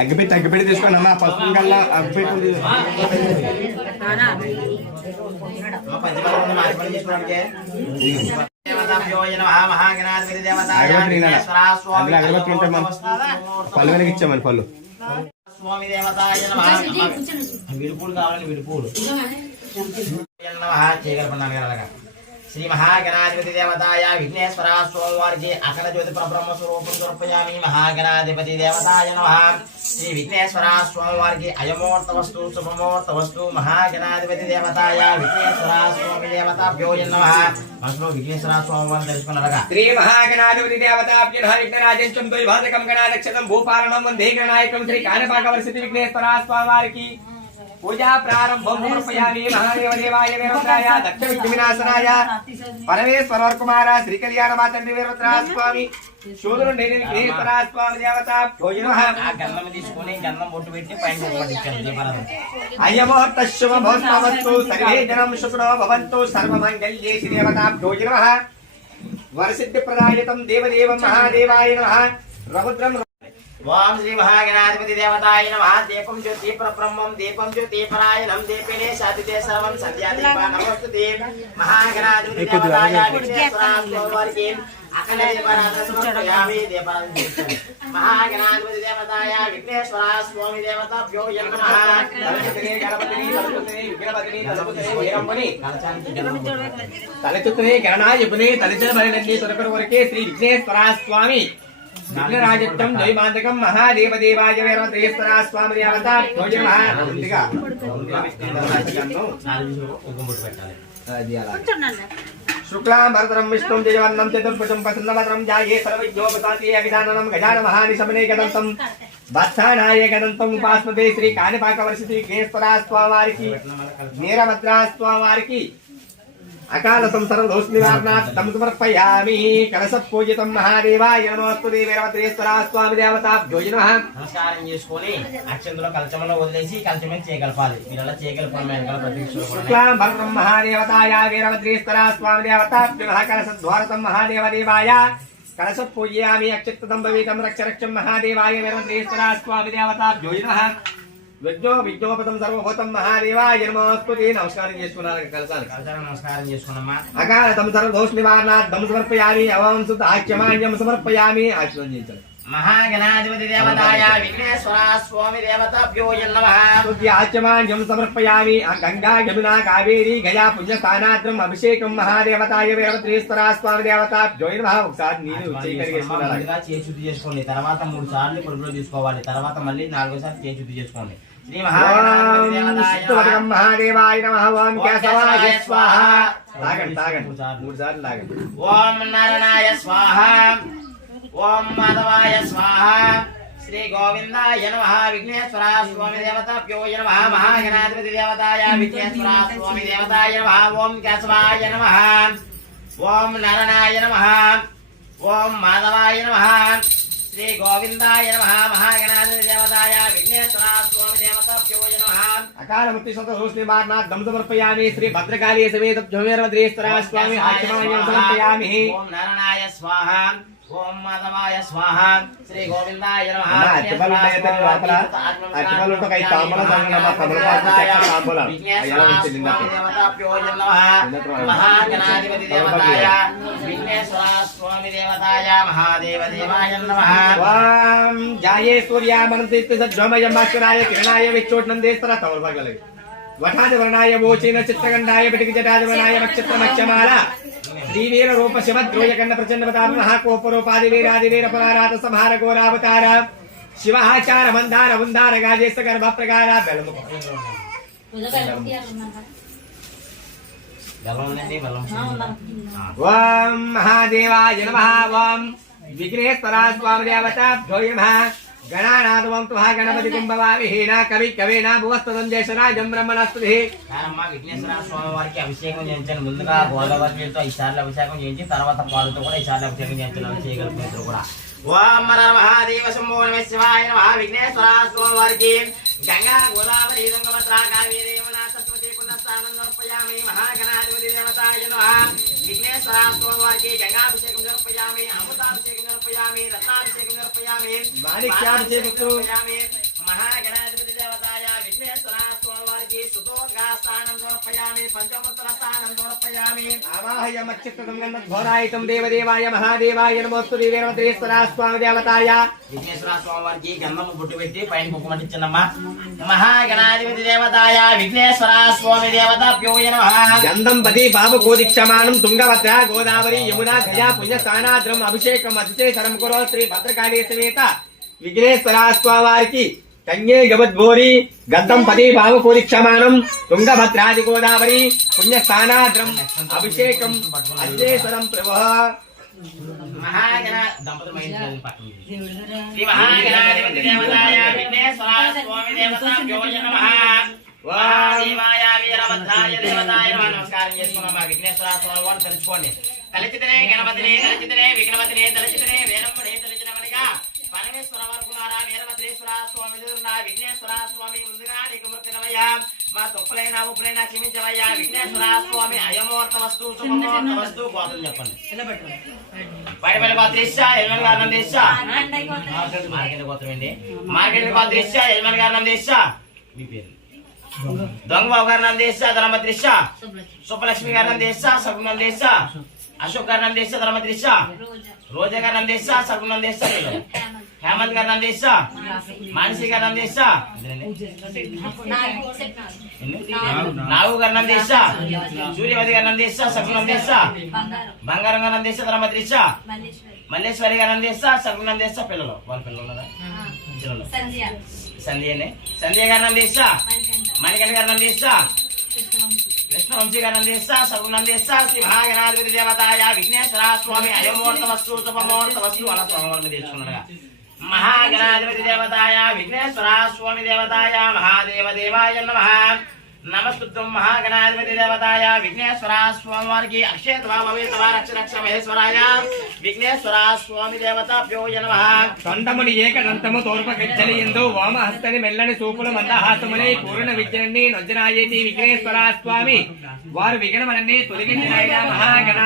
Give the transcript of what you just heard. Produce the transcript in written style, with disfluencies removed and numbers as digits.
అగ్గిపెట్టి తీసుకోండి అన్న పసుపు కల్లా అగ్గిపెట్టి పళ్ళు వెనకిచ్చామని పళ్ళు స్వామి దేవతాయ విడుపులు కావాలి విడుపులు చేయగలపన్నాను శ్రీ మహాగణాధిపతి దేవతాయ విఘ్నేశ్వర స్వామివారికి అఖండ జ్యోతి పరబ్రహ్మ స్వరూపం సమర్పయామి మహాగణాధిపతి దేవతాయ నమః శ్రీ విఘ్నేశ్వర స్వామివారికి అయమూర్త వస్తు శుభమూర్త వస్తు మహాగణాధిపతి దేవతాయ విఘ్నేశ్వర స్వామి దేవతాభ్యో నమః మనసులో విఘ్నేశ్వర స్వామివారిని తెలుసుకున్నారుగా శ్రీ మహాగణాధిపతి దేవతాభ్యో విఘ్నరాజంచం ద్వైభాజకం గణాదక్షతం భూపాలనం వందే గణనాయకం శ్రీ కాణపాకవర్షితి విఘ్నేశ్వర స్వామివారికి పూజా ప్రారంభం సమర్పయామి మహాదేవ దేవాయ వీరభద్రాయ దక్ష విఘ్నవినాశనాయ పరమేశ్వర కుమార శ్రీ కళ్యాణ మాతండి వీరభద్రా స్వామి శోధుడు విఘ్నేశ్వర స్వామి దేవత గంధం తీసుకుని గంధం బొట్టు పెట్టి పైన అయ్యమోహర్త శుభమస్తు సర్వే జనం శుక్రో భవంతు సర్వమంగళ్యే శ్రీ దేవతాభ్యో నమః వరసిద్ధి ప్రదాయతం దేవదేవం మహాదేవాయ నమః రౌద్రం ఓం శ్రీ మహాగణాధిపతి దేవతాయ నమః దీపం జ్యోతి పరబ్రహ్మం దీపం జ్యోతి పరాయణం దీపినే శాంతిదే సర్వం సంధ్యా దీప నమస్తుతే మహాగణాధిపతి దేవతాయ విఘ్నేశ్వర స్వామివారికి అఖండ దీపారాధన సమర్పయామి దీపారాధన మహాగణాధిపతి దేవతాయ విఘ్నేశ్వర స్వామి దేవతాభ్యో నమః తలచుతునే గణనాయకుని తలచిన మరినండి తొలకరు వరకే శ్రీ విఘ్నేశ్వర స్వామి విఘ్నరాజత్వం ద్వైమాంతకం మహాదేవ దేవాయ వీరభద్రేశ్వర స్వామి దేవత శుక్లాం భరతరం విష్ణుం జయవన్నం చతుర్భుజం ప్రసన్నవదనం జాయే సర్వజ్ఞోపశాంతి అవిధానం గజాన మహానిశమనేకదంతం వత్సానాయకదంతం ఉపాస్మతే శ్రీ కాణిపాకవర్షితి విఘ్నేశ్వర స్వామివారికి వీరభద్రా స్వామివారికి అకాల సంసరం దోష నివారణార్థం సమర్పయామి కలశ పూజితం మహాదేవాయ నమోస్తు వీరభద్రేశ్వర స్వామి దేవతాభ్యో నమః నమస్కారం చేసుకొని అక్షంతుల కలచంలో వదిలేసి కలచమే చేయగలపాలి వీళ్ళ చేయగలపాలి శుక్లాం భరతం మహాదేవతాయ వీరభద్రేశ్వర స్వామి దేవతాభ్యో నమః కలశ ద్వారతం మహాదేవ దేవాయ కలశ పూజయామి అక్షిప్తం భవితం రక్ష రక్షం మహాదేవాయ వీరభద్రేశ్వర స్వామి దేవతాభ్యో నమః విజ్ఞోపతం సర్వభూతం మహాదేవాయ నమోస్తు నమస్కారం చేసుకున్నారు నమస్కారం చేసుకున్నామా అకాలతం సర్వదోష నివారణార్థం సమర్పయామి అవం శుద్ధ ఆచ్యమాన్యం సమర్పయామి ఆశీర్వదించాలి మహాగణాధిపతి దేవతాయ విఘ్నేశ్వర స్వామి దేవతాభ్యో నమః శుద్ధి ఆచ్యమాన్యం సమర్పయామి గంగా యమునా కావేరీ గయా పుణ్యస్థానాద్రం అభిషేకం మహాదేవతాయ వీరభద్రేశ్వర స్వామి దేవతాభ్యో నమః ఒకసారి నీరు శుద్ధి చేసుకోండి తర్వాత 3 సార్లు కొడుకులో తీసుకోవాలి తర్వాత మళ్ళీ 4వ సారి శుద్ధి చేసుకోండి శ్రీ మహాదేవాయ నమః ఓం కేశవాయ స్వాహా తాగండి 3 సార్లు తాగండి ఓం నారాయణాయ స్వాహ ఓం మాధవాయ స్వాహ శ్రీ గోవిందాయ నమః విఘ్నేశ్వర స్వామి దేవతాభ్యో నమః మహాగణాధిపతి దేవతాయ విఘ్నేశ్వర స్వామి దేవతాయ నమః ఓం కేశవాయ నమః ఓం నారాయణాయ నమః ఓం మాధవాయ నమః శ్రీ గోవిందాయ నమః మహాగణాధిపతి దేవతాయ విఘ్నేశ్వర స్వామి దేవతాభ్యో నమః అకాల ముక్తి సంతోష నివారణార్థం సమర్పయామి శ్రీ భద్రకాళీ సమేత వీరభద్రేశ్వర స్వామి ఆచ్యమాన్యం సమర్పయామి ఓం నారాయణాయ స్వాహ ఓం మాధవాయ స్వాహ శ్రీ గోవిందాయ నమః మహాగణాధిపతి దేవతాయ విఘ్నేశ్వర స్వామి దేవతాయ మహాదేవ దేవాయ నమః ఓం జాయే సూర్యామనంతిత్త సజ్జోమయమాశ్వరాయ కిరణాయ విచ్చోట్నందేశ్వర తౌర్భగలే వఠాది వర్ణాయ వోచేన చిత్రగంధాయ పిటికి జటాది వర్ణాయ నక్షత్ర మక్షమాల శ్రీవీర రూప శివద్రోయ కన్న ప్రచండ ప్రతాప మహాకోపరూపాది వీరాది వీర పరారాత సంహార ఘోరావతార శివహాచార మందార ఉందార గాజేశ గర్భ ప్రకార ఓం మహాదేవాయ నమః ఓం విఘ్నేశ్వర స్వామి దేవతాభ్యో నమః గణానాథం త్వః గణపతిం భవామహేన కవి కవేన భువస్తదం జేషరాజం బ్రహ్మణస్పతి. కారమ్మ విఘ్నేశ్వర స్వామి వారికి అభిషేకం చేయించండి. ముందుగా గోదావరి నీళ్ళతో ఈసారి అభిషేకం చేయించి తర్వాత పాలతో కూడా ఈసారి అభిషేకం చేయించడం చేయగలుగుతారు కూడా. ఓం మర మహాదేవ శంభో నమః శివాయ నమః. విఘ్నేశ్వర స్వామి వారికి గంగా గోదావరి తుంగభద్ర కావేరీ యమునా సరస్వతి పుణ్యస్థానం సమర్పయామి. మహాగణాధిపతి దేవతాయ నమః. విఘ్నేశ్వర స్వామి వారికి గంగాభిషేకం సమర్పయామి, అమృతాభిషేకం సమర్పయామి, రత్నాభిషేకం సమర్పయామి, మాణిక్యాభిషేకం మహాగణాధిపతి దేవతాయ విఘ్నేశ్వర స్వామి వారికి సుతోద్గా స్థానం సమర్పయామి, పంచపుత్ర స్థానం సమర్పయామి. ఆవాహయమచ్చిత్తం గంధోరాయితం దేవదేవాయ మహాదేవాయ నమోస్తు వీరభద్రేశ్వర స్వామి దేవతాయ. విఘ్నేశ్వర స్వామి వారికి గంధము బొట్టు పెట్టి పైన కుంకుమటించండమ్మా. మహాగణాధిపతి దేవతాయ విఘ్నేశ్వర స్వామి దేవతాభ్యోయ నమః. గంధం పది పాపకోదిక్షమానం తుంగభద్ర గోదావరి యమునా గయా పుణ్యస్థానాద్రం అభిషేకం అతిశేషరం కురో శ్రీ భద్రకాళీ సమేత విఘ్నేశ్వర స్వామి వారికి కన్యే గవద్భోరి గంధం పది పాపకోదిక్షమానం తుంగభద్రాది గోదావరి పుణ్యస్థానాద్రం అభిషేకం అతిశేషరం ప్రభు. శ్రీ మహాగణాధిపతి దేవతాయ విఘ్నేశ్వర స్వామి దేవతాభ్యోయ నమః. శివాయ వీరభద్రాయ దేవతాయ నమః. నమస్కారం చేసుకున్నామా. విఘ్నేశ్వర స్వామి వారిని తలుచుకోండి. తలచితనే గణపతిని, తలచితనే విఘ్నపతిని, తలచితనే వీరమ్మని తలచినమనిగా పరమేశ్వర వరకుమార వీరభద్రేశ్వర స్వామి విఘ్నేశ్వర స్వామి ముందుగా నీకు మొక్కినవయ్యా. మా తొప్పులైనా ఉప్పులైనా క్షమించవయ్యా. విఘ్నేశ్వర స్వామి అయమూర్త వస్తు శుభమూర్త వస్తు గోత్రం చెప్పండి. బయటపల్లి గోత్రేశ్య యజమాని గారు నందేశ. మార్కెట్ గోత్రం అండి. మార్కెట్ గోత్రేశ్య యజమాని గారు నందేశ. మీ పేరు దొంగబాబు గారు నందేశ ధర్మద్రిశ. సుబ్బలక్ష్మి గారు నందేశ సగుణ నందేశ. అశోక్ గారు నందేశ ధర్మద్రిశ. రోజా గారు నందేశ సగుణ నందేశ. హేమంత్ గారు నందేశ. మానసి గారు నందేశ. నాగు గారు నందేశ. సూర్యవతి గారు నందేశ సగుణ నందేశ. బంగారం గారు నందేశ ధర్మద్రిశ. మల్లేశ్వరి గారు నందేశ సగుణ నందేశ. పిల్లలు వాళ్ళ పిల్లలు ఉన్నారా? సంధ్యనే సంధ్య గారు నందేశ. మణికంఠ గారు నందేశ. కృష్ణవంశీ గారు నందేశ సగుణ నందేశ. శ్రీ మహాగణాధిపతి దేవతాయ విఘ్నేశ్వర స్వామి అయమూర్త వస్తు శుభమూర్త వస్తు అలా స్వామి తెచ్చుకున్నారుగా. మహాగణాధిపతి దేవతాయ విఘ్నేశ్వర స్వామి దేవతాయ మహాదేవ దేవాయ నమః. నమస్తుత్వం మహాగణాధిపతి దేవతాయ విఘ్నేశ్వర స్వామి వారికి అక్షేత్వా రక్ష రక్ష మహేశ్వరాయ విఘ్నేశ్వర స్వామి దేవతాభ్యోయ నమః. తొండముని ఏకదంతము తోర్పగచ్చలి ఎందు వామహస్తని మెల్లని సూపులు మందహాసములై పూర్ణ విద్యని నొజ్జనాయేటి విఘ్నేశ్వర స్వామి వారు విఘ్నమనన్ని తొలగించిన మహాగణ